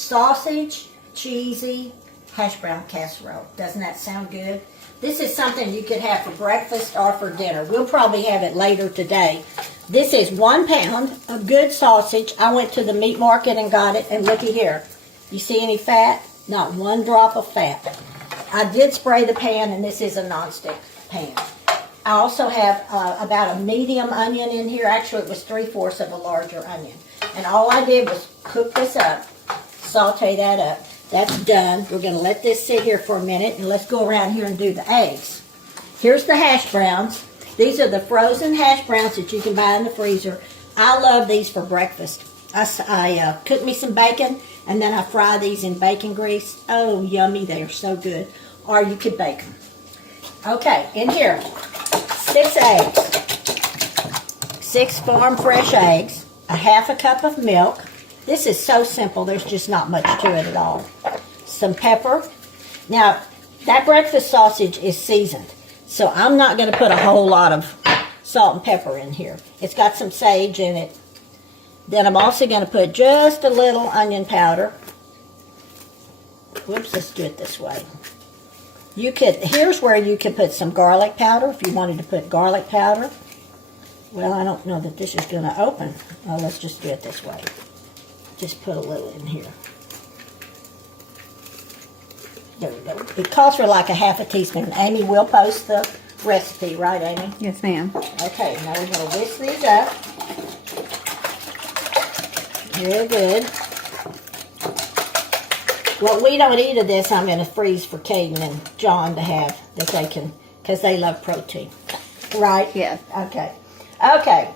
sausage, cheesy, hash brown casserole. Doesn't that sound good? This is something you could have for breakfast or for dinner. We'll probably have it later today. This is 1 pound of good sausage. I went to the meat market and got it, and looky here. You see any fat? Not one drop of fat. I did spray the pan, and this is a nonstick pan. I also have about a medium onion in here. Actually, it was 3/4 of a larger onion. And all I did was cook this up, saute that up. That's done. We're going to let this sit here for a minute, and let's go around here and do the eggs. Here's the hash browns. These are the frozen hash browns that you can buy in the freezer. I love these for breakfast. I cook me some bacon, and then I fry these in bacon grease. Oh, yummy. They are so good. Or you could bake them. Okay, in here, 6 eggs. 6 farm fresh eggs. A 1/2 cup of milk. This is so simple. There's just not much to it at all. Some pepper. Now, that breakfast sausage is seasoned, so I'm not going to put a whole lot of salt and pepper in here. It's got some sage in it. Then I'm also going to put just a little onion powder. Whoops, let's do it this way. Here's where you could put some garlic powder if you wanted to put garlic powder. Well, I don't know that this is going to open. Oh, let's just do it this way. Just put a little in here. There we go. It calls for like a 1/2 teaspoon. Amy will post the recipe, right, Amy? Yes, ma'am. Okay, now we're going to whisk these up. Real good. What we don't eat of this, I'm going to freeze for Caden and John to have, that they can, because they love protein. Right? Yes. Okay. Okay.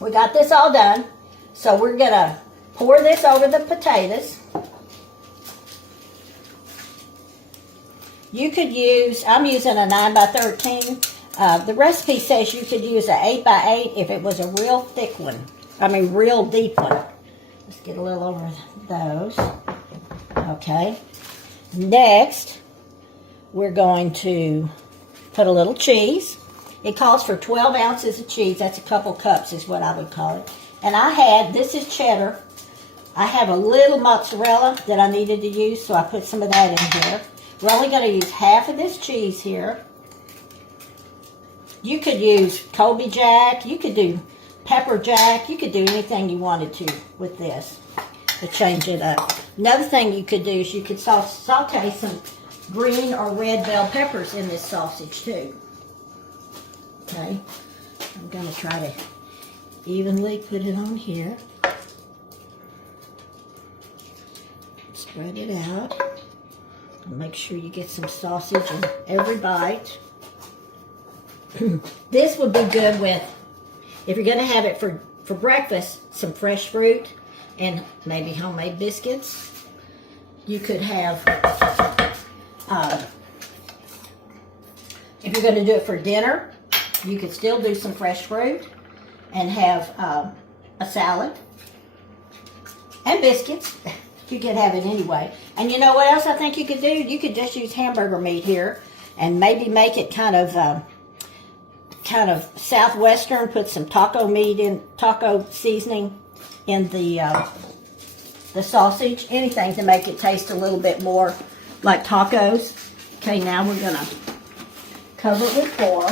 We got this all done. So we're going to pour this over the potatoes. You could use, I'm using a 9x13. The recipe says you could use an 8x8 if it was a real thick one. I mean, real deep one. Let's get a little over those. Okay. Next, we're going to put a little cheese. It calls for 12 ounces of cheese. That's a couple cups is what I would call it. And this is cheddar. I have a little mozzarella that I needed to use, so I put some of that in here. We're only going to use 1/2 of this cheese here. You could use Colby Jack. You could do pepper jack. You could do anything you wanted to with this to change it up. Another thing you could do is you could saute some green or red bell peppers in this sausage too. Okay, I'm going to try to evenly put it on here. Spread it out. Make sure you get some sausage in every bite. This would be good with, if you're going to have it for breakfast, some fresh fruit and maybe homemade biscuits. You could have, if you're going to do it for dinner, you could still do some fresh fruit and have a salad and biscuits. You could have it anyway. And you know what else I think you could do? You could just use hamburger meat here and maybe make it kind of southwestern. Put some taco meat in, taco seasoning in the sausage. Anything to make it taste a little bit more like tacos. Okay, now we're going to cover it with foil.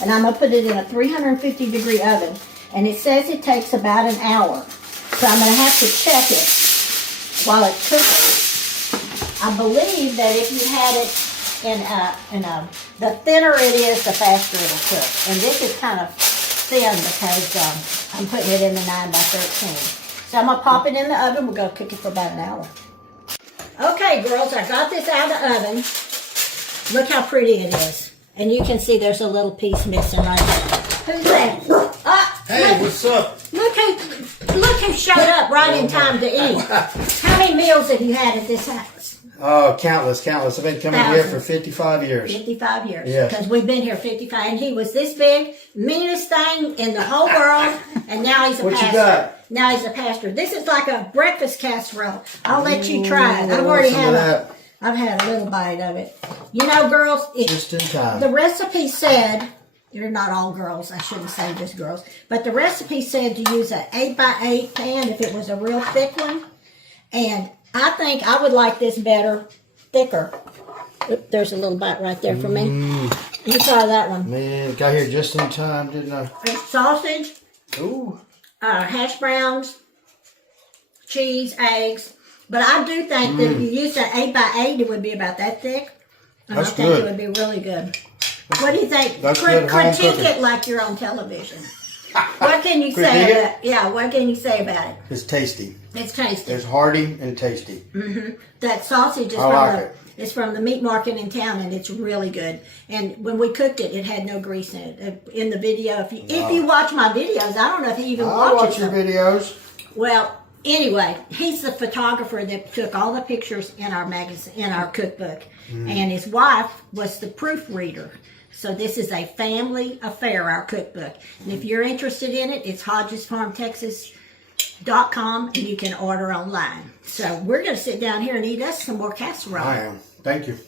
And I'm going to put it in a 350-degree oven. And it says it takes about an hour. So I'm going to have to check it while it's cooking. I believe that if you had it the thinner it is, the faster it'll cook. And this is kind of thin because I'm putting it in the 9x13. So I'm going to pop it in the oven. We're going to cook it for about an hour. Okay, girls, I got this out of the oven. Look how pretty it is. And you can see there's a little piece missing right there. Who's that? Hey, what's up? Look who showed up right in time to eat. How many meals have you had at this house? Oh, countless. I've been coming here for 55 years. 55 years. Yes. Because we've been here 55. And he was this big, meanest thing in the whole world. And now he's a pastor. What you got? Now he's a pastor. This is like a breakfast casserole. I'll let you try it. I've already I've had a little bite of it. You know, girls, just in time. The recipe said, you're not all girls, I shouldn't say just girls, but the recipe said to use an 8x8 pan if it was a real thick one. And I think I would like this better, thicker. Oop, there's a little bite right there for me. Let me try that one. Man, got here just in time, didn't I? It's sausage, Ooh. hash browns, cheese, eggs. But I do think that if you used an 8x8, it would be about that thick. And That's I think good. it would be really good. What do you think? That's good home Critique cooking. it like you're on television. What can you say Critique it? about it? Yeah, what can you say about it? It's tasty. It's tasty. It's hearty and tasty. That sausage is I like it. it's from the meat market in town, and it's really good. And when we cooked it, it had no grease in it. In the video, if you watch my videos, I don't know if he even I watches watch your them. videos. Well, anyway, he's the photographer that took all the pictures in our magazine, in our cookbook, and his wife was the proofreader. So this is a family affair, our cookbook. And if you're interested in it, it's HodgesFarmTexas.com, and you can order online. So we're going to sit down here and eat us some more casserole. I am. Thank you.